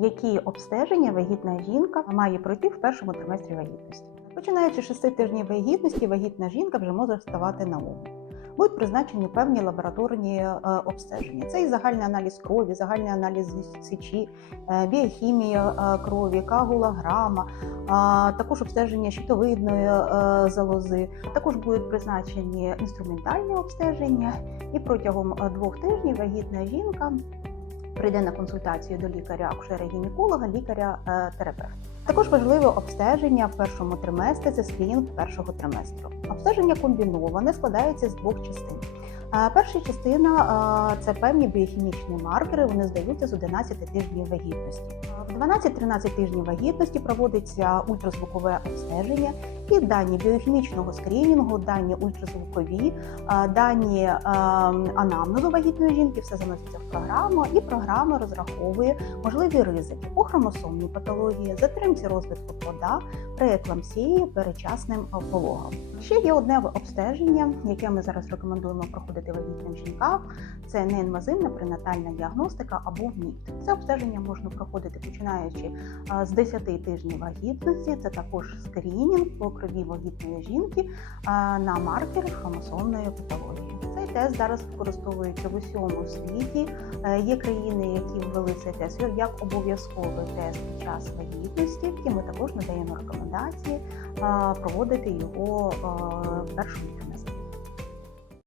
які обстеження вагітна жінка має пройти в першому триместрі вагітності. Починаючи з 6 тижнів вагітності, вагітна жінка вже може ставати на облік. Будуть призначені певні лабораторні е, обстеження. Це і загальний аналіз крові, загальний аналіз сечі, е, біохімія е, крові, кагулограма, також обстеження щитовидної залози. Також будуть призначені інструментальні обстеження, і протягом двох тижнів вагітна жінка прийде на консультацію до лікаря акушера гінеколога лікаря-терапевта. Також важливе обстеження в першому триместрі це скрінінг першого триместру. Обстеження комбіноване складається з двох частин. Перша частина це певні біохімічні маркери. Вони здаються з 11 тижнів вагітності. В 12-13 тижнів вагітності проводиться ультразвукове обстеження і дані біохімічного скринінгу, дані ультразвукові, дані анамнезу вагітної жінки, все заноситься в програму, і програма розраховує можливі ризики по хромосомній патології, затримці розвитку плода, прееклампсії, перечасним е, пологам. Ще є одне обстеження, яке ми зараз рекомендуємо проходити вагітним жінкам. Це неінвазивна пренатальна діагностика або НІПТ. Це обстеження можна проходити починаючи з 10 тижнів вагітності. Це також скринінг по крові вагітної жінки на маркери хромосомної патології. Цей тест зараз використовується в усьому світі. Е, Є країни, які ввели цей тест як обов'язковий тест під час вагітності, і ми також надаємо рекомендації проводити його в першому